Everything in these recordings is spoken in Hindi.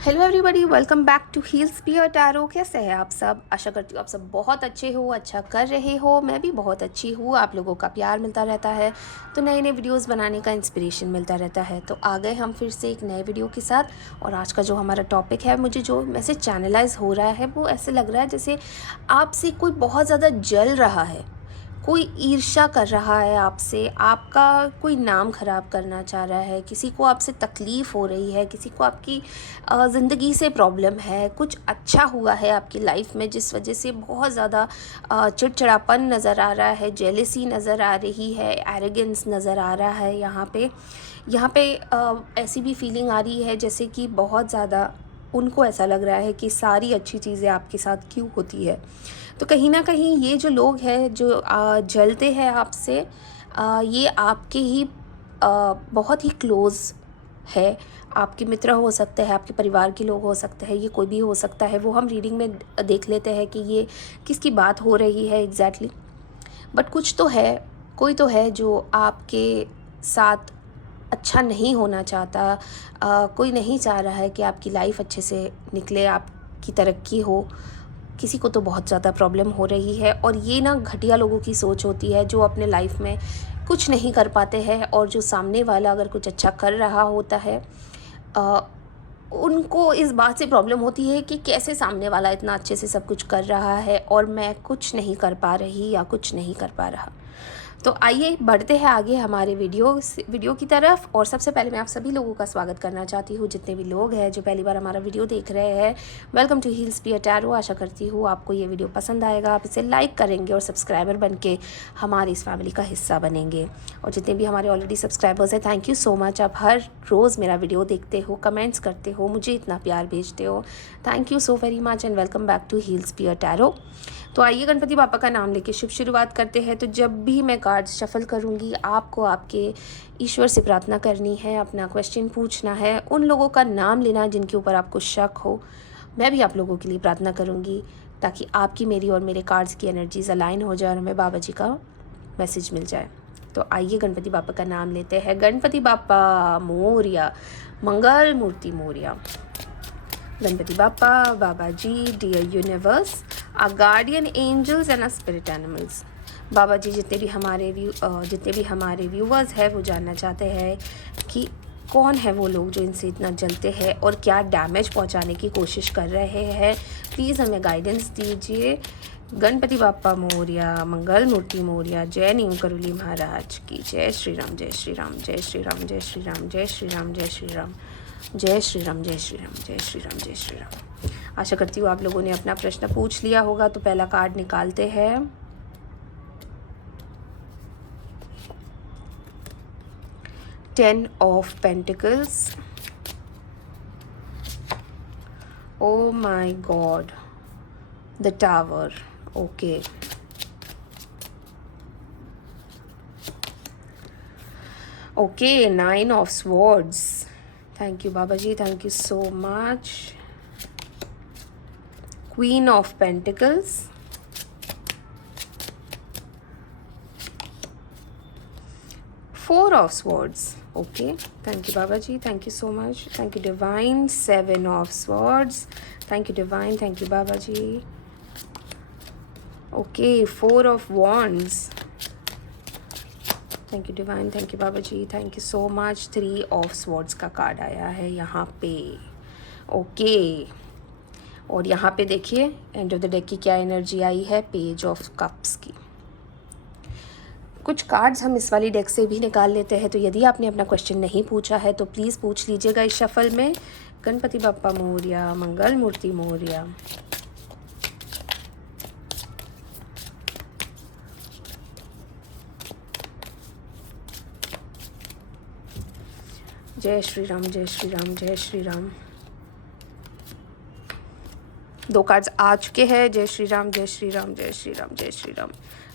Hello everybody, welcome back to heels peer Tarot. कैसे हैं आप सब? आशा करती हूँ आप सब बहुत अच्छे हो, अच्छा कर रहे हो। मैं भी बहुत अच्छी हूँ। आप लोगों का प्यार मिलता रहता है तो नए नए वीडियोस बनाने का इंस्पिरेशन मिलता रहता है। तो आ गए हम फिर से एक नए वीडियो के साथ। और आज का जो हमारा टॉपिक है, मुझे जो मैसेज चैनलाइज हो रहा है वो ऐसे लग रहा है जैसे आपसे कोई बहुत ज़्यादा जल रहा है, कोई ईर्ष्या कर रहा है आपसे, आपका कोई नाम ख़राब करना चाह रहा है, किसी को आपसे तकलीफ़ हो रही है, किसी को आपकी ज़िंदगी से प्रॉब्लम है, कुछ अच्छा हुआ है आपकी लाइफ में जिस वजह से बहुत ज़्यादा चिड़चिड़ापन नज़र आ रहा है, जेलसी नज़र आ रही है, एरोगेंस नज़र आ रहा है। यहाँ पे ऐसी भी फीलिंग आ रही है जैसे कि बहुत ज़्यादा उनको ऐसा लग रहा है कि सारी अच्छी चीज़ें आपके साथ क्यों होती है। तो कहीं ना कहीं ये जो लोग हैं जो जलते हैं आपसे, ये आपके ही बहुत ही क्लोज़ है। आपके मित्र हो सकते हैं, आपके परिवार के लोग हो सकते हैं, ये कोई भी हो सकता है। वो हम रीडिंग में देख लेते हैं कि ये किसकी बात हो रही है एग्जैक्टली। बट कुछ तो है, कोई तो है जो आपके साथ अच्छा नहीं होना चाहता। कोई नहीं चाह रहा है कि आपकी लाइफ अच्छे से निकले, आपकी तरक्की हो। किसी को तो बहुत ज़्यादा प्रॉब्लम हो रही है। और ये ना घटिया लोगों की सोच होती है जो अपने लाइफ में कुछ नहीं कर पाते हैं, और जो सामने वाला अगर कुछ अच्छा कर रहा होता है, अ, उनको इस बात से प्रॉब्लम होती है कि कैसे सामने वाला इतना अच्छे से सब कुछ कर रहा है और मैं कुछ नहीं कर पा रही या कुछ नहीं कर पा रहा। तो आइए बढ़ते हैं आगे हमारे वीडियो की तरफ। और सबसे पहले मैं आप सभी लोगों का स्वागत करना चाहती हूँ, जितने भी लोग हैं जो पहली बार हमारा वीडियो देख रहे हैं। Welcome to heels peer tarot. आशा करती हूँ आपको ये वीडियो पसंद आएगा, आप इसे लाइक करेंगे और सब्सक्राइबर बन के हमारी इस फैमिली का हिस्सा बनेंगे। और जितने भी हमारे ऑलरेडी सब्सक्राइबर्स हैं, थैंक यू सो मच। आप हर रोज़ मेरा वीडियो देखते हो, कमेंट्स करते हो, मुझे इतना प्यार भेजते हो। Thank you so very much and welcome back to heels peer Tarot. तो आइए गणपति बापा का नाम लेके शुभ शुरुआत करते हैं। तो जब भी मैं कार्ड्स शफल करूँगी, आपको आपके ईश्वर से प्रार्थना करनी है, अपना क्वेश्चन पूछना है, उन लोगों का नाम लेना है जिनके ऊपर आपको शक हो। मैं भी आप लोगों के लिए प्रार्थना करूँगी ताकि आपकी, मेरी और मेरे कार्ड्स की एनर्जीज अलाइन हो जाए और हमें बाबा जी का मैसेज मिल जाए। तो आइए गणपति बापा का नाम लेते हैं। गणपति बापा मोरिया, मंगल मूर्ति मोरिया। गणपति बापा, बाबा जी, dear universe, our guardian angels and our spirit animals. बाबा जी, जितने भी हमारे व्यूवर्स हैं वो जानना चाहते हैं कि कौन है वो लोग जो इनसे इतना जलते हैं और क्या डैमेज पहुंचाने की कोशिश कर रहे हैं। प्लीज़ हमें गाइडेंस दीजिए। गणपति बापा मोरिया, मंगल मूर्ति मोरिया। जय नीम करोली महाराज की जय। श्री राम, जय श्री राम, जय श्री राम, जय श्री राम, जय श्री राम, जय श्री राम, जय श्री राम, जय श्री राम, जय श्री राम, जय श्री राम। आशा करती हूँ आप लोगों ने अपना प्रश्न पूछ लिया होगा। तो पहला कार्ड निकालते हैं। Ten of pentacles. Oh my god, the tower. Okay, okay, nine of swords. Thank you Baba ji, thank you so much. Queen of pentacles. Four of swords. Okay, thank you Baba ji, thank you so much, thank you divine. Seven of swords. Thank you divine, thank you Baba ji. Okay, four of wands. Thank you divine, thank you Baba ji, thank you so much. Three of swords का कार्ड आया है यहाँ पे। ओके, और यहाँ पे देखिए एंड ऑफ द डेक की क्या एनर्जी आई है। पेज ऑफ कप्स की। कुछ कार्ड्स हम इस वाली डेक से भी निकाल लेते हैं। तो यदि आपने अपना क्वेश्चन नहीं पूछा है तो प्लीज़ पूछ लीजिएगा इस शफल में। गणपति बापा मोरिया, मंगल मूर्ति मोरिया। जय श्री राम, जय श्री राम, जय श्री राम। दो कार्ड्स आ चुके हैं। जय श्री राम, जय श्री राम, जय श्री राम, जय श्री राम,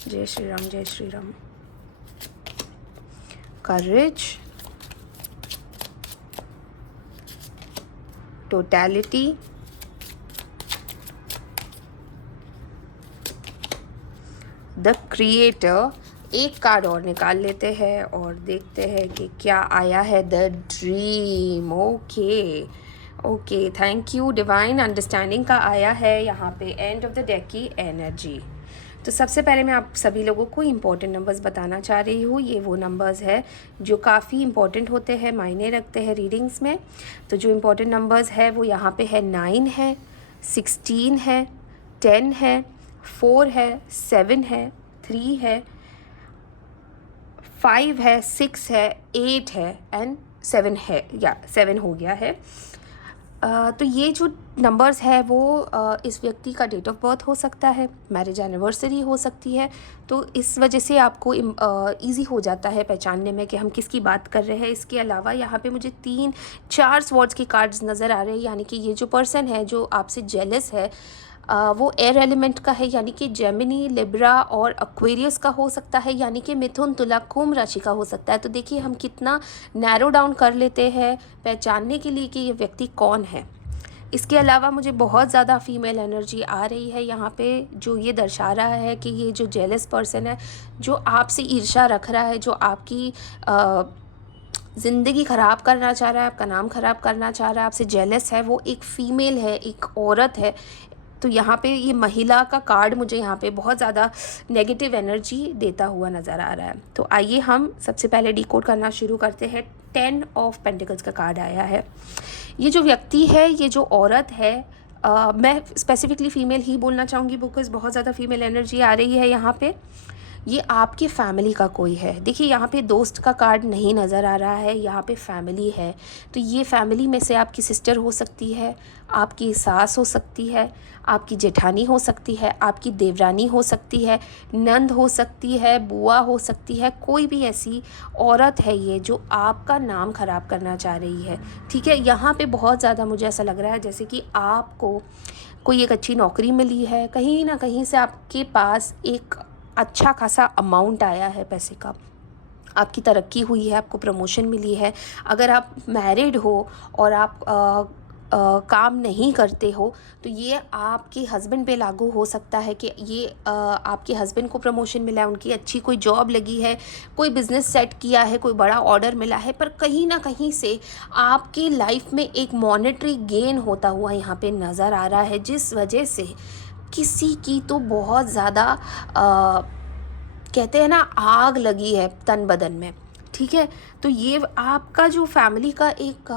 जय श्री राम, जय श्री राम। करेज, टोटलिटी, द क्रिएटर। एक कार्ड और निकाल लेते हैं और देखते हैं कि क्या आया है। The dream. Okay, okay, thank you. Divine understanding का आया है यहाँ पे एंड ऑफ द डेक की एनर्जी। तो सबसे पहले मैं आप सभी लोगों को इम्पोर्टेंट नंबर्स बताना चाह रही हूँ। ये वो नंबर्स है जो काफ़ी इम्पोर्टेंट होते हैं, मायने रखते हैं रीडिंग्स में। तो जो इम्पोर्टेंट नंबर्स है वो यहाँ पे है 9 है, 16 है, 10 है, 4 है, 7 है, 3 है, 5 है, 6 है, 8 है एंड 7 है, या 7 हो गया है। तो ये जो नंबर्स है वो इस व्यक्ति का डेट ऑफ बर्थ हो सकता है, मैरिज एनिवर्सरी हो सकती है। तो इस वजह से आपको इजी हो जाता है पहचानने में कि हम किसकी बात कर रहे हैं। इसके अलावा यहाँ पे मुझे 3-4 स्वॉर्ड्स के कार्ड्स नज़र आ रहे हैं, यानी कि ये जो पर्सन है जो आपसे जेलस है वो एयर एलिमेंट का है, यानी कि जेमिनी, लिब्रा और एक्वेरियस का हो सकता है, यानी कि मिथुन, तुला, कुंभ राशि का हो सकता है। तो देखिए हम कितना नैरो डाउन कर लेते हैं पहचानने के लिए कि ये व्यक्ति कौन है। इसके अलावा मुझे बहुत ज़्यादा फीमेल एनर्जी आ रही है यहाँ पे, जो ये दर्शा रहा है कि ये जो जेलस पर्सन है, जो आपसे ईर्ष्या रख रहा है, जो आपकी ज़िंदगी ख़राब करना चाह रहा है, आपका नाम ख़राब करना चाह रहा है, आपसे जेलस है, वो एक फ़ीमेल है, एक औरत है। तो यहाँ पे ये महिला का कार्ड मुझे यहाँ पे बहुत ज़्यादा नेगेटिव एनर्जी देता हुआ नज़र आ रहा है। तो आइए हम सबसे पहले डिकोड करना शुरू करते हैं। 10 ऑफ पेंटिकल्स का कार्ड आया है। ये जो व्यक्ति है, ये जो औरत है, मैं स्पेसिफिकली फ़ीमेल ही बोलना चाहूँगी बिकॉज़ बहुत ज़्यादा फीमेल एनर्जी आ रही है यहाँ पे। ये आपकी फैमिली का कोई है। देखिए यहाँ पे दोस्त का कार्ड नहीं नज़र आ रहा है, यहाँ पे फैमिली है। तो ये फैमिली में से आपकी सिस्टर हो सकती है, आपकी सास हो सकती है, आपकी जेठानी हो सकती है, आपकी देवरानी हो सकती है, नंद हो सकती है, बुआ हो सकती है। कोई भी ऐसी औरत है ये जो आपका नाम ख़राब करना चाह रही है। ठीक है, यहाँ पे बहुत ज़्यादा मुझे ऐसा लग रहा है जैसे कि आपको कोई एक अच्छी नौकरी मिली है, कहीं ना कहीं से आपके पास एक अच्छा खासा अमाउंट आया है पैसे का, आपकी तरक्की हुई है, आपको प्रमोशन मिली है। अगर आप मैरिड हो और आप काम नहीं करते हो तो ये आपके हस्बैंड पे लागू हो सकता है कि ये आपके हस्बैंड को प्रमोशन मिला है, उनकी अच्छी कोई जॉब लगी है, कोई बिज़नेस सेट किया है, कोई बड़ा ऑर्डर मिला है। पर कहीं ना कहीं से आपकी लाइफ में एक मॉनेटरी गेन होता हुआ यहाँ पे नज़र आ रहा है, जिस वजह से किसी की तो बहुत ज़्यादा कहते हैं ना आग लगी है तन बदन में। ठीक है, तो ये आपका जो फैमिली का एक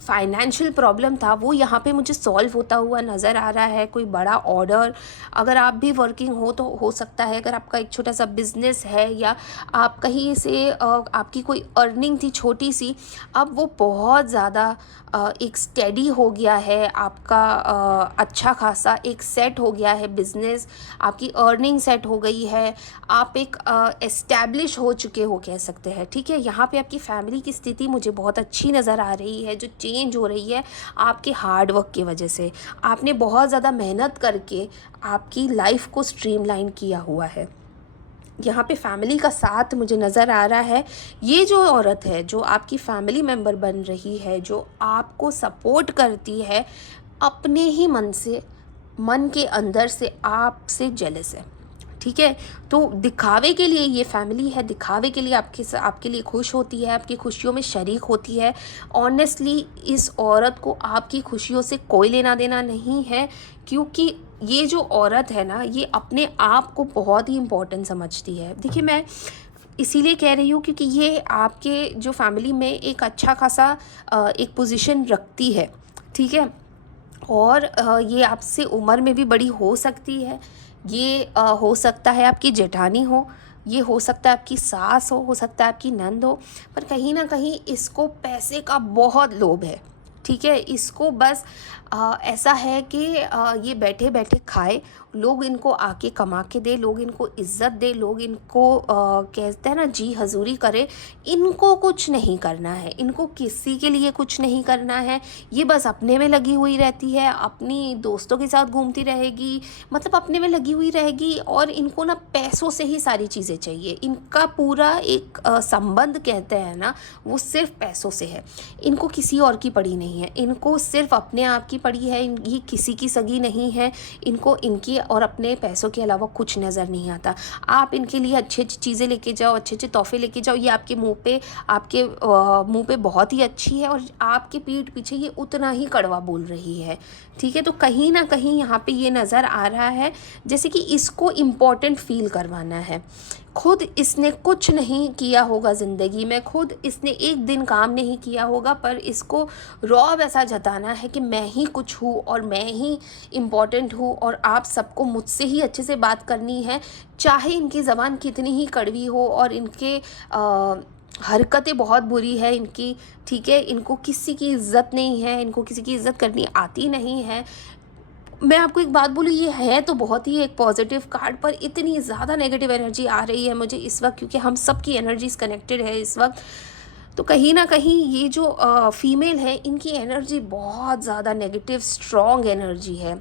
फाइनेंशियल प्रॉब्लम था वो यहाँ पे मुझे सॉल्व होता हुआ नज़र आ रहा है। कोई बड़ा ऑर्डर, अगर आप भी वर्किंग हो तो हो सकता है, अगर आपका एक छोटा सा बिजनेस है या आप कहीं से आपकी कोई अर्निंग थी छोटी सी, अब वो बहुत ज़्यादा एक स्टेडी हो गया है, आपका अच्छा खासा एक सेट हो गया है बिज़नेस, आपकी अर्निंग सेट हो गई है, आप एक एस्टैब्लिश हो चुके हो कह सकते हैं। ठीक है, यहाँ पे आपकी फैमिली की स्थिति मुझे बहुत अच्छी नज़र आ रही है, जो चेंज हो रही है आपके हार्ड वर्क की वजह से। आपने बहुत ज़्यादा मेहनत करके आपकी लाइफ को स्ट्रीमलाइन किया हुआ है। यहाँ पे फैमिली का साथ मुझे नज़र आ रहा है। ये जो औरत है जो आपकी फैमिली मेम्बर बन रही है, जो आपको सपोर्ट करती है, अपने ही मन से, मन के अंदर से आपसे जेलस है। ठीक है, तो दिखावे के लिए ये फैमिली है, दिखावे के लिए आपके लिए खुश होती है, आपकी खुशियों में शरीक होती है। ऑनेस्टली इस औरत को आपकी खुशियों से कोई लेना देना नहीं है, क्योंकि ये जो औरत है ना, ये अपने आप को बहुत ही इम्पोर्टेंट समझती है। देखिए मैं इसीलिए कह रही हूँ क्योंकि ये आपके जो फैमिली में एक अच्छा खासा एक पोजीशन रखती है। ठीक है, और ये आपसे उम्र में भी बड़ी हो सकती है। ये हो सकता है आपकी जेठानी हो, ये हो सकता है आपकी सास हो सकता है आपकी नंद हो। पर कहीं ना कहीं इसको पैसे का बहुत लोभ है। ठीक है, इसको बस ऐसा है कि ये बैठे बैठे खाए, लोग इनको आके कमा के दे, लोग इनको इज्जत दे, लोग इनको कहते हैं ना जी हजूरी करे। इनको कुछ नहीं करना है, इनको किसी के लिए कुछ नहीं करना है। ये बस अपने में लगी हुई रहती है, अपनी दोस्तों के साथ घूमती रहेगी, मतलब अपने में लगी हुई रहेगी। और इनको ना पैसों से ही सारी चीज़ें चाहिए। इनका पूरा एक संबंध कहते हैं ना, वो सिर्फ पैसों से है। इनको किसी और की पड़ी नहीं नहीं है, इनको सिर्फ अपने आप की पड़ी है, ये किसी की सगी नहीं है, इनको इनकी और अपने पैसों के अलावा कुछ नज़र नहीं आता। आप इनके लिए अच्छी अच्छी चीज़ें लेके जाओ, अच्छे अच्छे तोहफे लेके जाओ, ये आपके मुंह पे बहुत ही अच्छी है और आपके पीठ पीछे ये उतना ही कड़वा बोल रही है। ठीक है, तो कहीं ना कहीं यहाँ पे ये नज़र आ रहा है जैसे कि इसको इम्पोर्टेंट फील करवाना है। खुद इसने कुछ नहीं किया होगा ज़िंदगी में, खुद इसने एक दिन काम नहीं किया होगा, पर इसको रौब ऐसा जताना है कि मैं ही कुछ हूँ और मैं ही इम्पोर्टेंट हूँ और आप सबको मुझसे ही अच्छे से बात करनी है, चाहे इनकी ज़बान कितनी ही कड़वी हो और इनके हरकतें बहुत बुरी है इनकी। ठीक है, इनको किसी की इज़्ज़त नहीं है, इनको किसी की इज़्ज़त करनी आती नहीं है। मैं आपको एक बात बोलूँ, ये है तो बहुत ही एक पॉजिटिव कार्ड, पर इतनी ज़्यादा नेगेटिव एनर्जी आ रही है मुझे इस वक्त, क्योंकि हम सब की एनर्जीज कनेक्टेड है इस वक्त। तो कहीं ना कहीं ये जो फीमेल है इनकी एनर्जी बहुत ज़्यादा नेगेटिव स्ट्रॉन्ग एनर्जी है।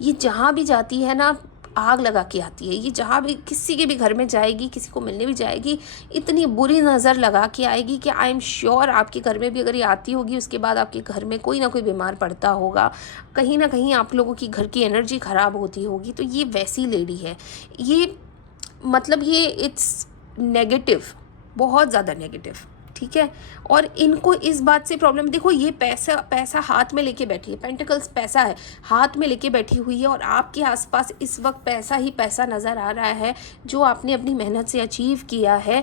ये जहाँ भी जाती है ना आग लगा के आती है, ये जहाँ भी किसी के भी घर में जाएगी, किसी को मिलने भी जाएगी, इतनी बुरी नज़र लगा के आएगी कि आई एम श्योर आपके घर में भी अगर ये आती होगी उसके बाद आपके घर में कोई ना कोई बीमार पड़ता होगा, कहीं ना कहीं आप लोगों की घर की एनर्जी ख़राब होती होगी। तो ये वैसी लेडी है, ये मतलब ये इट्स नेगेटिव, बहुत ज़्यादा नेगेटिव। ठीक है, और इनको इस बात से प्रॉब्लम, देखो ये पैसा हाथ में लेके बैठी है, पेंटिकल्स पैसा है, हाथ में लेके बैठी हुई है और आपके आसपास इस वक्त पैसा ही पैसा नज़र आ रहा है जो आपने अपनी मेहनत से अचीव किया है।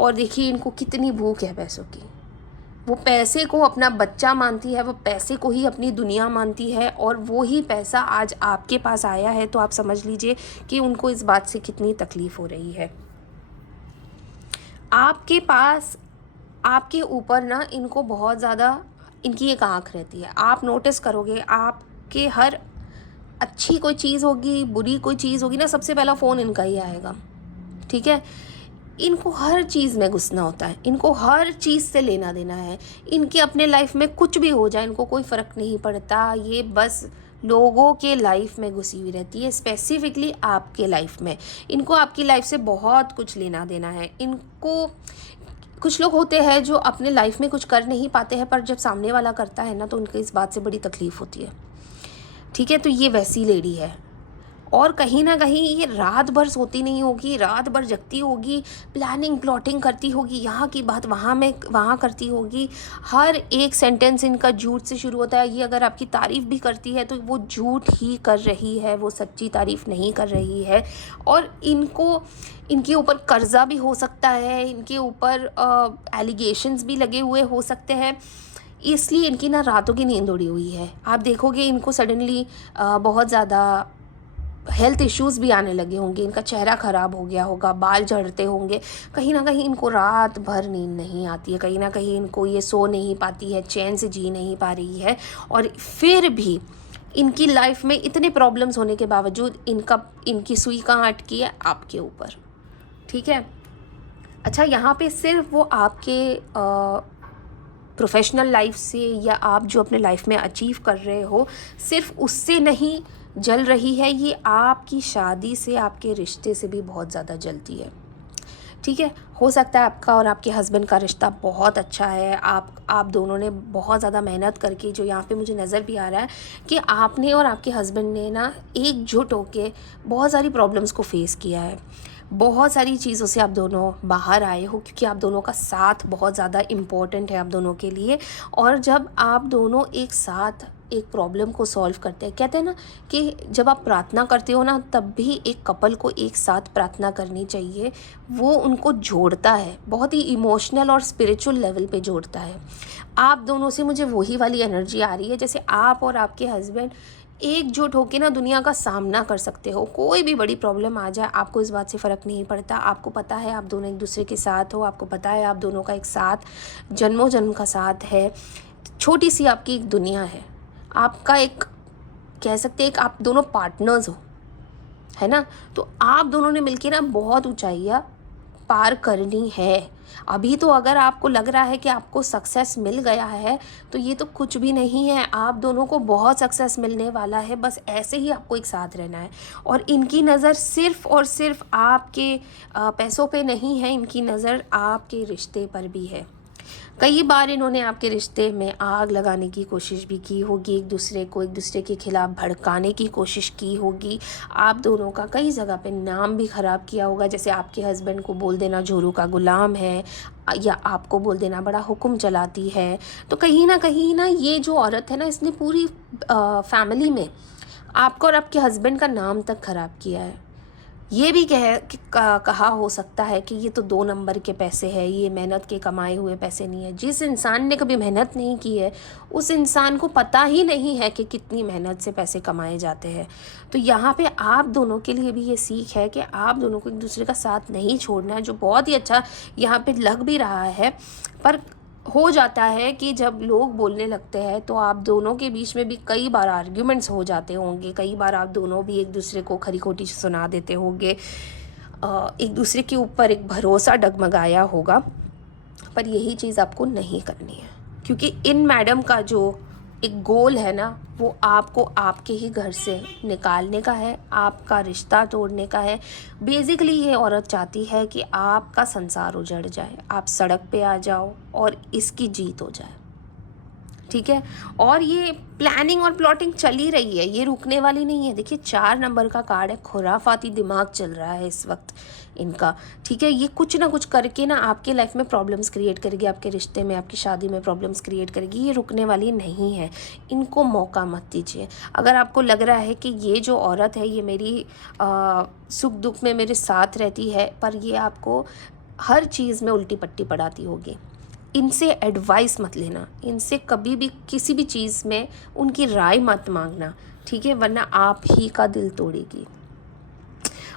और देखिए इनको कितनी भूख है पैसों की, वो पैसे को अपना बच्चा मानती है, वो पैसे को ही अपनी दुनिया मानती है, और वो ही पैसा आज आपके पास आया है तो आप समझ लीजिए कि उनको इस बात से कितनी तकलीफ़ हो रही है। आपके पास, आपके ऊपर ना इनको बहुत ज़्यादा इनकी एक आँख रहती है। आप नोटिस करोगे आपके हर अच्छी कोई चीज़ होगी, बुरी कोई चीज़ होगी ना, सबसे पहला फ़ोन इनका ही आएगा। ठीक है, इनको हर चीज़ में घुसना होता है, इनको हर चीज़ से लेना देना है, इनके अपने लाइफ में कुछ भी हो जाए इनको कोई फ़र्क नहीं पड़ता, ये बस लोगों के लाइफ में घुसी हुई रहती है, स्पेसिफिकली आपके लाइफ में। इनको आपकी लाइफ से बहुत कुछ लेना देना है। इनको कुछ लोग होते हैं जो अपने लाइफ में कुछ कर नहीं पाते हैं, पर जब सामने वाला करता है ना तो उनको इस बात से बड़ी तकलीफ़ होती है। ठीक है, तो ये वैसी लेडी है, और कहीं ना कहीं ये रात भर सोती नहीं होगी, रात भर जगती होगी, प्लानिंग प्लॉटिंग करती होगी, यहाँ की बात वहाँ करती होगी। हर एक सेंटेंस इनका झूठ से शुरू होता है। ये अगर आपकी तारीफ़ भी करती है तो वो झूठ ही कर रही है, वो सच्ची तारीफ़ नहीं कर रही है। और इनके ऊपर कर्जा भी हो सकता है, इनके ऊपर एलिगेशंस भी लगे हुए हो सकते हैं, इसलिए इनकी ना रातों की नींद उड़ी हुई है। आप देखोगे इनको सडनली बहुत ज़्यादा हेल्थ इश्यूज़ भी आने लगे होंगे, इनका चेहरा ख़राब हो गया होगा, बाल झड़ते होंगे, कहीं ना कहीं इनको रात भर नींद नहीं आती है, कहीं ना कहीं इनको ये सो नहीं पाती है, चैन से जी नहीं पा रही है। और फिर भी इनकी लाइफ में इतने प्रॉब्लम्स होने के बावजूद इनकी सुई कहाँ अटकी है? आपके ऊपर। ठीक है, अच्छा यहाँ पे सिर्फ वो आपके प्रोफेशनल लाइफ से या आप जो अपने लाइफ में अचीव कर रहे हो सिर्फ उससे नहीं जल रही है, ये आपकी शादी से, आपके रिश्ते से भी बहुत ज़्यादा जलती है। ठीक है, हो सकता है आपका और आपके हस्बैंड का रिश्ता बहुत अच्छा है, आप दोनों ने बहुत ज़्यादा मेहनत करके, जो यहाँ पे मुझे नज़र भी आ रहा है कि आपने और आपके हस्बैंड ने ना एकजुट होके बहुत सारी प्रॉब्लम्स को फेस किया है, बहुत सारी चीज़ों से आप दोनों बाहर आए हो, क्योंकि आप दोनों का साथ बहुत ज़्यादा इम्पोर्टेंट है आप दोनों के लिए। और जब आप दोनों एक साथ एक प्रॉब्लम को सॉल्व करते हैं, कहते हैं ना कि जब आप प्रार्थना करते हो ना तब भी एक कपल को एक साथ प्रार्थना करनी चाहिए, वो उनको जोड़ता है, बहुत ही इमोशनल और स्पिरिचुअल लेवल पे जोड़ता है। आप दोनों से मुझे वही वाली एनर्जी आ रही है, जैसे आप और आपके हस्बैंड एकजुट होकर ना दुनिया का सामना कर सकते हो। कोई भी बड़ी प्रॉब्लम आ जाए आपको इस बात से फ़र्क नहीं पड़ता, आपको पता है आप दोनों एक दूसरे के साथ हो, आपको पता है आप दोनों का एक साथ जन्मों जन्म का साथ है, छोटी सी आपकी एक दुनिया है, आपका एक, कह सकते हैं एक आप दोनों पार्टनर्स हो, है ना। तो आप दोनों ने मिलके ना बहुत ऊंचाइयाँ पार करनी है। अभी तो अगर आपको लग रहा है कि आपको सक्सेस मिल गया है तो ये तो कुछ भी नहीं है, आप दोनों को बहुत सक्सेस मिलने वाला है, बस ऐसे ही आपको एक साथ रहना है। और इनकी नज़र सिर्फ़ और सिर्फ आपके पैसों पे नहीं है, इनकी नज़र आपके रिश्ते पर भी है। कई बार इन्होंने आपके रिश्ते में आग लगाने की कोशिश भी की होगी, एक दूसरे को एक दूसरे के खिलाफ भड़काने की कोशिश की होगी, आप दोनों का कई जगह पे नाम भी ख़राब किया होगा। जैसे आपके हस्बैंड को बोल देना झोरू का गुलाम है, या आपको बोल देना बड़ा हुक्म चलाती है। तो कहीं ना ये जो औरत है ना, इसने पूरी फैमिली में आपका और आपके हस्बैंड का नाम तक ख़राब किया है। ये भी कहा हो सकता है कि ये तो 2 नंबर के पैसे हैं, ये मेहनत के कमाए हुए पैसे नहीं है। जिस इंसान ने कभी मेहनत नहीं की है, उस इंसान को पता ही नहीं है कि कितनी मेहनत से पैसे कमाए जाते हैं। तो यहाँ पे आप दोनों के लिए भी ये सीख है कि आप दोनों को एक दूसरे का साथ नहीं छोड़ना है, जो बहुत ही अच्छा यहाँ पे लग भी रहा है। पर हो जाता है कि जब लोग बोलने लगते हैं तो आप दोनों के बीच में भी कई बार आर्ग्यूमेंट्स हो जाते होंगे, कई बार आप दोनों भी एक दूसरे को खरी खोटी सुना देते होंगे, एक दूसरे के ऊपर एक भरोसा डगमगाया होगा। पर यही चीज़ आपको नहीं करनी है, क्योंकि इन मैडम का जो एक गोल है ना, वो आपको आपके ही घर से निकालने का है, आपका रिश्ता तोड़ने का है। बेसिकली ये औरत चाहती है कि आपका संसार उजड़ जाए, आप सड़क पे आ जाओ और इसकी जीत हो जाए। ठीक है, और ये प्लानिंग और प्लॉटिंग चल ही रही है, ये रुकने वाली नहीं है। देखिए 4 नंबर का कार्ड है, खुराफाती दिमाग चल रहा है इस वक्त इनका। ठीक है, ये कुछ ना कुछ करके ना आपके लाइफ में प्रॉब्लम्स क्रिएट करेगी, आपके रिश्ते में, आपकी शादी में प्रॉब्लम्स क्रिएट करेगी। ये रुकने वाली नहीं है, इनको मौका मत दीजिए। अगर आपको लग रहा है कि ये जो औरत है ये मेरी सुख दुख में मेरे साथ रहती है, पर ये आपको हर चीज़ में उल्टी पट्टी पढ़ाती होगी, इनसे एडवाइस मत लेना, इनसे कभी भी किसी भी चीज़ में उनकी राय मत मांगना। ठीक है, वरना आप ही का दिल तोड़ेगी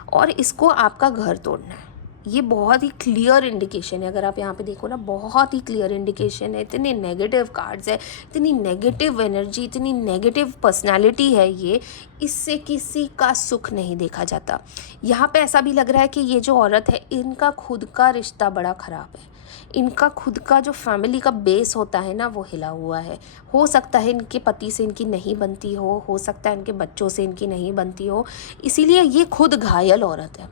और इसको आपका घर तोड़ना है। ये बहुत ही क्लियर इंडिकेशन है, अगर आप यहाँ पे देखो ना, बहुत ही क्लियर इंडिकेशन है। इतने नेगेटिव कार्ड्स है, इतनी नेगेटिव एनर्जी, इतनी नेगेटिव पर्सनालिटी है ये, इससे किसी का सुख नहीं देखा जाता। यहाँ पे ऐसा भी लग रहा है कि ये जो औरत है, इनका खुद का रिश्ता बड़ा ख़राब है, इनका खुद का जो फैमिली का बेस होता है ना, वो हिला हुआ है। हो सकता है इनके पति से इनकी नहीं बनती हो सकता है इनके बच्चों से इनकी नहीं बनती हो, इसीलिए ये खुद घायल औरत है।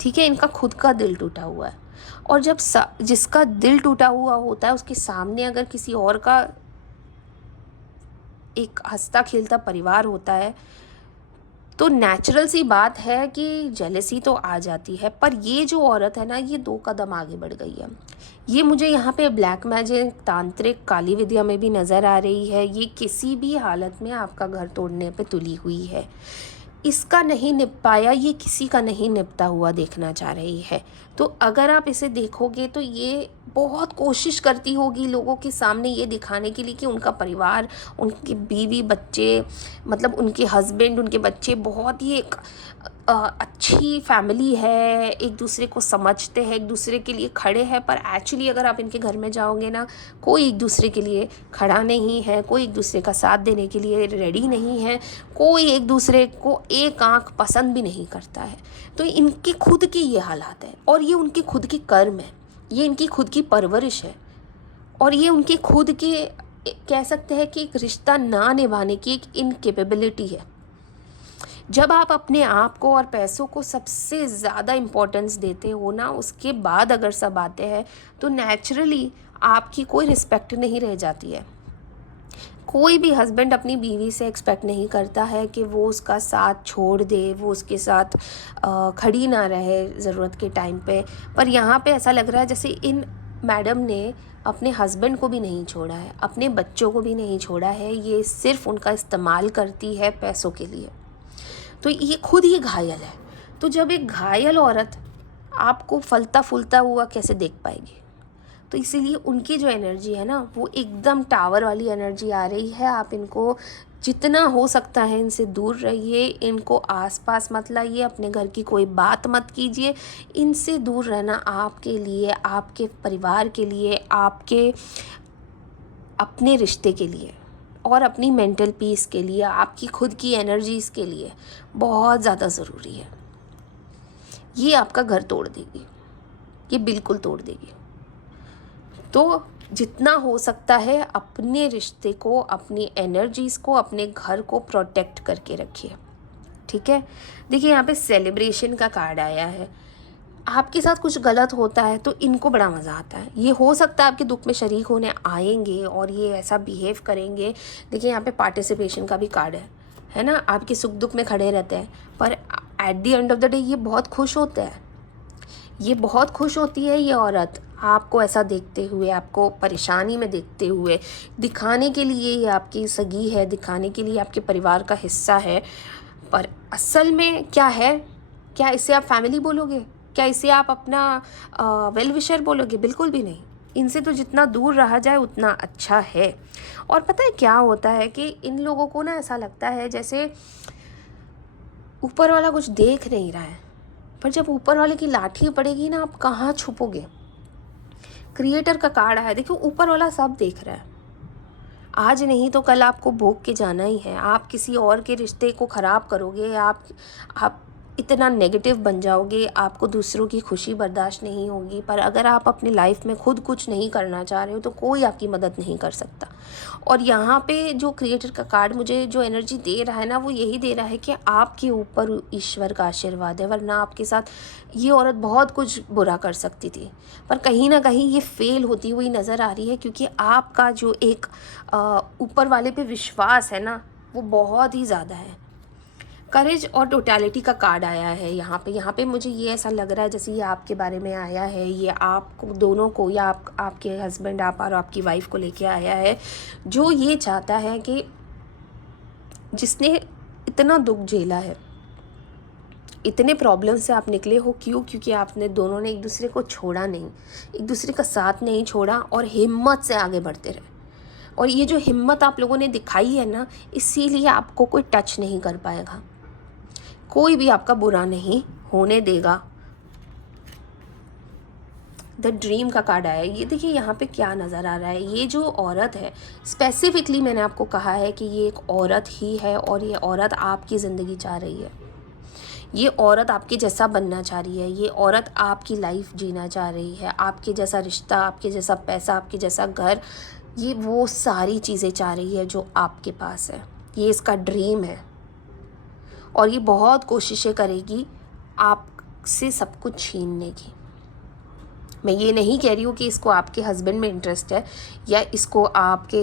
ठीक है, इनका खुद का दिल टूटा हुआ है, और जब जिसका दिल टूटा हुआ होता है उसके सामने अगर किसी और का एक हंसता खेलता परिवार होता है, तो नेचुरल सी बात है कि जेलसी तो आ जाती है। पर ये जो औरत है ना, ये 2 कदम आगे बढ़ गई है। ये मुझे यहाँ पे ब्लैक मैजिक, तांत्रिक, काली विद्या में भी नज़र आ रही है। ये किसी भी हालत में आपका घर तोड़ने पे तुली हुई है। इसका नहीं निपटाया, ये किसी का नहीं निपटा हुआ देखना चाह रही है। तो अगर आप इसे देखोगे तो ये बहुत कोशिश करती होगी लोगों के सामने ये दिखाने के लिए कि उनका परिवार, उनकी बीवी बच्चे, मतलब उनके हस्बैंड, उनके बच्चे बहुत ही एक अच्छी फैमिली है, एक दूसरे को समझते हैं, एक दूसरे के लिए खड़े हैं। पर एक्चुअली अगर आप इनके घर में जाओगे ना, कोई एक दूसरे के लिए खड़ा नहीं है, कोई एक दूसरे का साथ देने के लिए रेडी नहीं है, कोई एक दूसरे को एक आंख पसंद भी नहीं करता है। तो इनकी खुद की ये हालात है, और ये उनके खुद के कर्म है, ये इनकी खुद की परवरिश है, और ये उनके खुद के, कह सकते हैं कि एक रिश्ता ना निभाने की एक इनकेपेबिलिटी है। जब आप अपने आप को और पैसों को सबसे ज़्यादा इम्पोर्टेंस देते हो ना, उसके बाद अगर सब आते हैं, तो नेचुरली आपकी कोई रिस्पेक्ट नहीं रह जाती है। कोई भी हस्बैंड अपनी बीवी से एक्सपेक्ट नहीं करता है कि वो उसका साथ छोड़ दे, वो उसके साथ खड़ी ना रहे ज़रूरत के टाइम पे। पर यहाँ पे ऐसा लग रहा है जैसे इन मैडम ने अपने हस्बैंड को भी नहीं छोड़ा है, अपने बच्चों को भी नहीं छोड़ा है, ये सिर्फ उनका इस्तेमाल करती है पैसों के लिए। तो ये खुद ही घायल है। तो जब एक घायल औरत आपको फलता फूलता हुआ कैसे देख पाएगी? तो इसीलिए उनकी जो एनर्जी है ना, वो एकदम टावर वाली एनर्जी आ रही है। आप इनको जितना हो सकता है इनसे दूर रहिए, इनको आसपास मत लाइए, अपने घर की कोई बात मत कीजिए। इनसे दूर रहना आपके लिए, आपके परिवार के लिए, आपके अपने रिश्ते के लिए और अपनी मेंटल पीस के लिए, आपकी खुद की एनर्जीज़ के लिए बहुत ज़्यादा ज़रूरी है। ये आपका घर तोड़ देगी, ये बिल्कुल तोड़ देगी। तो जितना हो सकता है अपने रिश्ते को, अपनी एनर्जीज़ को, अपने घर को प्रोटेक्ट करके रखिए। ठीक है, देखिए यहाँ पे सेलिब्रेशन का कार्ड आया है। आपके साथ कुछ गलत होता है तो इनको बड़ा मज़ा आता है। ये हो सकता है आपके दुख में शरीक होने आएंगे और ये ऐसा बिहेव करेंगे। देखिए यहाँ पे पार्टिसिपेशन का भी कार्ड है ना, आपके सुख दुख में खड़े रहते हैं, पर at the end of the day ये बहुत खुश होते हैं। ये बहुत खुश होती है ये औरत आपको ऐसा देखते हुए, आपको परेशानी में देखते हुए, दिखाने के लिए ये आपकी सगी है, दिखाने के लिए आपके परिवार का हिस्सा है। पर असल में क्या है, क्या इसे आप फैमिली बोलोगे? क्या इसे आप अपना वेल विशर बोलोगे? बिल्कुल भी नहीं। इनसे तो जितना दूर रहा जाए उतना अच्छा है। और पता है क्या होता है कि इन लोगों को ना ऐसा लगता है जैसे ऊपर वाला कुछ देख नहीं रहा है, पर जब ऊपर वाले की लाठी पड़ेगी ना, आप कहाँ छुपोगे? क्रिएटर का कार्ड है, देखो ऊपर वाला सब देख रहा है। आज नहीं तो कल आपको भोग के जाना ही है। आप किसी और के रिश्ते को ख़राब करोगे, आप इतना नेगेटिव बन जाओगे, आपको दूसरों की खुशी बर्दाश्त नहीं होगी। पर अगर आप अपनी लाइफ में खुद कुछ नहीं करना चाह रहे हो तो कोई आपकी मदद नहीं कर सकता। और यहाँ पे जो क्रिएटर का कार्ड मुझे जो एनर्जी दे रहा है ना, वो यही दे रहा है कि आपके ऊपर ईश्वर का आशीर्वाद है, वरना आपके साथ ये औरत बहुत कुछ बुरा कर सकती थी। पर कहीं ना कहीं ये फेल होती हुई नज़र आ रही है, क्योंकि आपका जो एक ऊपर वाले पे विश्वास है ना, वो बहुत ही ज़्यादा है। करेज और टोटलिटी का कार्ड आया है यहाँ पे मुझे ये ऐसा लग रहा है जैसे ये आपके बारे में आया है। ये आपको दोनों को, या आपके हस्बैंड आप और आपकी वाइफ को लेके आया है, जो ये चाहता है कि जिसने इतना दुख झेला है, इतने प्रॉब्लम से आप निकले हो। क्यों? क्योंकि आपने दोनों ने एक दूसरे को छोड़ा नहीं, एक दूसरे का साथ नहीं छोड़ा और हिम्मत से आगे बढ़ते रहे। और ये जो हिम्मत आप लोगों ने दिखाई है ना, इसीलिए आपको कोई टच नहीं कर पाएगा, कोई भी आपका बुरा नहीं होने देगा। द ड्रीम का कार्ड आया है। ये देखिए यहाँ पे क्या नज़र आ रहा है, ये जो औरत है, स्पेसिफिकली मैंने आपको कहा है कि ये एक औरत ही है और ये औरत आपकी ज़िंदगी चाह रही है। ये औरत आपके जैसा बनना चाह रही है, ये औरत आपकी लाइफ जीना चाह रही है, आपके जैसा रिश्ता, आपके जैसा पैसा, आपके जैसा घर, ये वो सारी चीज़ें चाह रही है जो आपके पास है। ये इसका ड्रीम है और ये बहुत कोशिशें करेगी आपसे सब कुछ छीनने की। मैं ये नहीं कह रही हूँ कि इसको आपके हस्बैंड में इंटरेस्ट है या इसको आपके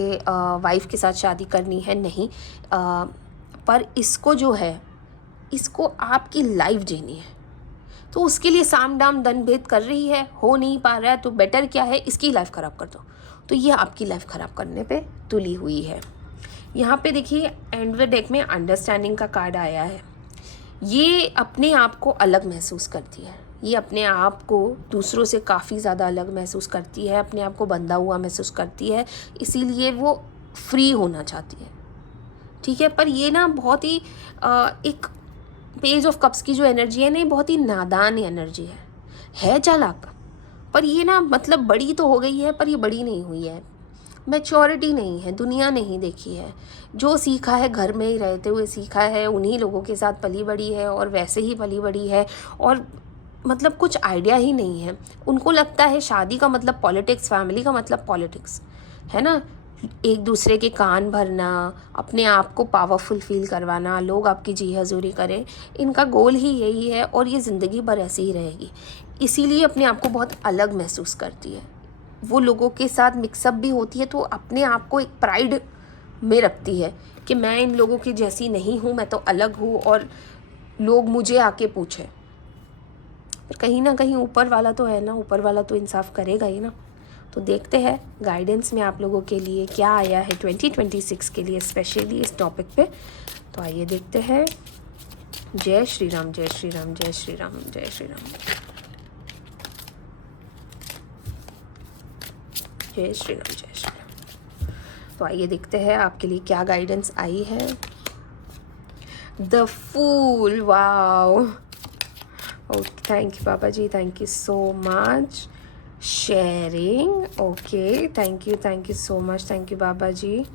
वाइफ के साथ शादी करनी है, नहीं। पर इसको जो है, इसको आपकी लाइफ जीनी है, तो उसके लिए साम दाम दंड भेद कर रही है। हो नहीं पा रहा है तो बेटर क्या है, इसकी लाइफ ख़राब कर दो। तो ये आपकी लाइफ ख़राब करने पे तुली हुई है। यहाँ पे देखिए एंड ऑफ द डेक में अंडरस्टैंडिंग का कार्ड आया है। ये अपने आप को अलग महसूस करती है, ये अपने आप को दूसरों से काफ़ी ज़्यादा अलग महसूस करती है, अपने आप को बंधा हुआ महसूस करती है, इसीलिए वो फ्री होना चाहती है। ठीक है, पर ये ना बहुत ही एक पेज ऑफ कप्स की जो एनर्जी है ना, बहुत ही नादान एनर्जी है चालाक। पर ये ना मतलब बड़ी तो हो गई है, पर ये बड़ी नहीं हुई है, मैच्योरिटी नहीं है, दुनिया नहीं देखी है। जो सीखा है घर में ही रहते हुए सीखा है, उन्हीं लोगों के साथ पली बड़ी है और वैसे ही पली बड़ी है, और मतलब कुछ आइडिया ही नहीं है। उनको लगता है शादी का मतलब पॉलिटिक्स, फैमिली का मतलब पॉलिटिक्स, है ना, एक दूसरे के कान भरना, अपने आप को पावरफुल फील करवाना, लोग आपकी जी हजूरी करें, इनका गोल ही यही है और ये ज़िंदगी भर ऐसे ही रहेगी। इसीलिए अपने आप को बहुत अलग महसूस करती है। वो लोगों के साथ मिक्सअप भी होती है तो अपने आप को एक प्राइड में रखती है कि मैं इन लोगों की जैसी नहीं हूँ, मैं तो अलग हूँ और लोग मुझे आके पूछें। पर कहीं ना कहीं ऊपर वाला तो है ना, ऊपर वाला तो इंसाफ करेगा ही ना। तो देखते हैं गाइडेंस में आप लोगों के लिए क्या आया है 2026 के लिए, स्पेशली इस टॉपिक पे। तो आइए देखते हैं। जय श्री राम, जय श्री राम, जय श्री राम, जय श्री राम, जय श्री राम, जय श्री राम। तो आइए देखते हैं आपके लिए क्या गाइडेंस आई है। The fool, wow, okay, thank you Baba ji, thank you so much sharing. Okay, thank you so much, thank you Baba ji.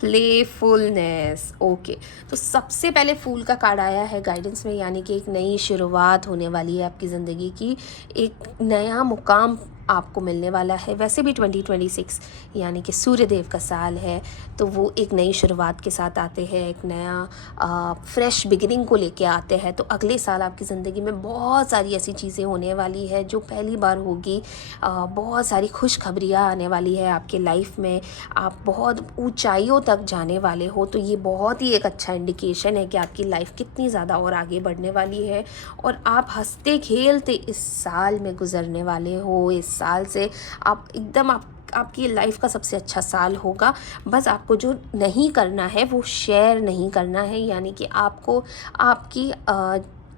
Playfulness, okay. तो सबसे पहले फूल का कार्ड आया है गाइडेंस में, यानी कि एक नई शुरुआत होने वाली है आपकी ज़िंदगी की, एक नया मुकाम आपको मिलने वाला है। वैसे भी 2026 यानी कि सूर्य देव का साल है, तो वो एक नई शुरुआत के साथ आते हैं, एक नया फ्रेश बिगिनिंग को लेके आते हैं। तो अगले साल आपकी ज़िंदगी में बहुत सारी ऐसी चीज़ें होने वाली है जो पहली बार होगी। बहुत सारी खुशखबरियाँ आने वाली है आपके लाइफ में, आप बहुत ऊंचाइयों तक जाने वाले हो। तो ये बहुत ही एक अच्छा इंडिकेशन है कि आपकी लाइफ कितनी ज़्यादा और आगे बढ़ने वाली है, और आप हंसते खेलते इस साल में गुजरने वाले हो। इस साल से आप एकदम आपकी लाइफ का सबसे अच्छा साल होगा। बस आपको जो नहीं करना है वो शेयर नहीं करना है, यानी कि आपको आपकी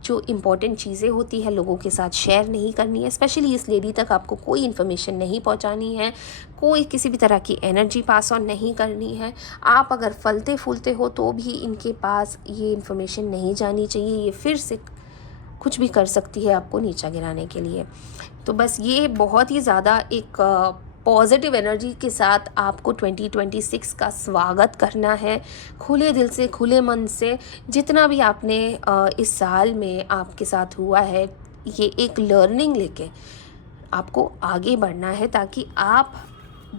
जो इम्पोर्टेंट चीज़ें होती है लोगों के साथ शेयर नहीं करनी है। स्पेशली इस लेडी तक आपको कोई इन्फॉर्मेशन नहीं पहुंचानी है, कोई किसी भी तरह की एनर्जी पास ऑन नहीं करनी है। आप अगर फलते फूलते हो तो भी इनके पास ये इन्फॉर्मेशन नहीं जानी चाहिए, ये फिर से कुछ भी कर सकती है आपको नीचा गिराने के लिए। तो बस ये बहुत ही ज़्यादा एक पॉजिटिव एनर्जी के साथ आपको 2026 का स्वागत करना है, खुले दिल से, खुले मन से। जितना भी आपने इस साल में आपके साथ हुआ है, ये एक लर्निंग लेके आपको आगे बढ़ना है, ताकि आप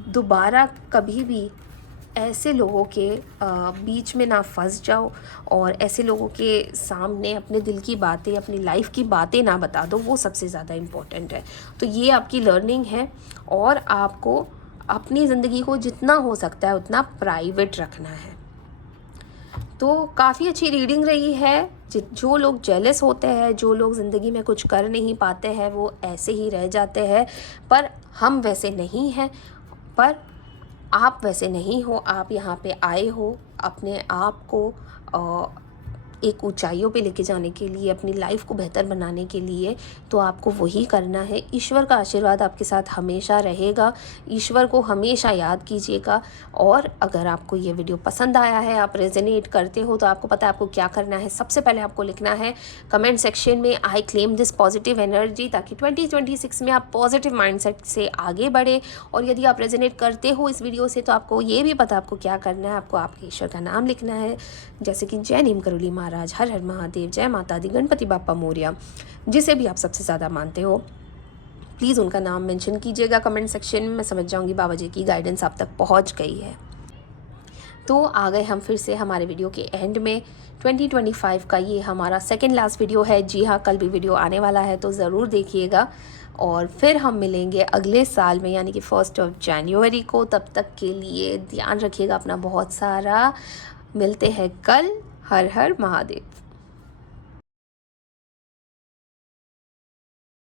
दोबारा कभी भी ऐसे लोगों के बीच में ना फंस जाओ, और ऐसे लोगों के सामने अपने दिल की बातें, अपनी लाइफ की बातें ना बता दो। वो सबसे ज़्यादा इम्पोर्टेंट है। तो ये आपकी लर्निंग है, और आपको अपनी ज़िंदगी को जितना हो सकता है उतना प्राइवेट रखना है। तो काफ़ी अच्छी रीडिंग रही है। जो लोग जेलस होते हैं, जो लोग ज़िंदगी में कुछ कर नहीं पाते हैं, वो ऐसे ही रह जाते हैं। पर हम वैसे नहीं हैं, पर आप वैसे नहीं हो। आप यहाँ पे आए हो अपने आप को एक ऊंचाइयों पे लेके जाने के लिए, अपनी लाइफ को बेहतर बनाने के लिए। तो आपको वही करना है। ईश्वर का आशीर्वाद आपके साथ हमेशा रहेगा। ईश्वर को हमेशा याद कीजिएगा। और अगर आपको ये वीडियो पसंद आया है, आप रेजोनेट करते हो, तो आपको पता है आपको क्या करना है। सबसे पहले आपको लिखना है कमेंट सेक्शन में I claim this positive energy, ताकि 2026 में आप पॉजिटिव माइंडसेट से आगे बढ़े। और यदि आप रेजोनेट करते हो इस वीडियो से, तो आपको ये भी पता आपको क्या करना है। आपको आपके ईश्वर का नाम लिखना है, जैसे कि जय नीम करोली महाराज, हर हर महादेव, जय माता दी, गणपति बाप्पा मोरया, जिसे भी आप सबसे ज़्यादा मानते हो। प्लीज़ उनका नाम मेंशन कीजिएगा कमेंट सेक्शन में। मैं समझ जाऊंगी बाबा जी की गाइडेंस आप तक पहुंच गई है। तो आ गए हम फिर से हमारे वीडियो के एंड में। 2025 का ये हमारा सेकंड लास्ट वीडियो है। जी हाँ, कल भी वीडियो आने वाला है, तो ज़रूर देखिएगा। और फिर हम मिलेंगे अगले साल में, यानी कि 1 जनवरी को। तब तक के लिए ध्यान रखिएगा अपना बहुत सारा। मिलते हैं कल। हर हर महादेव।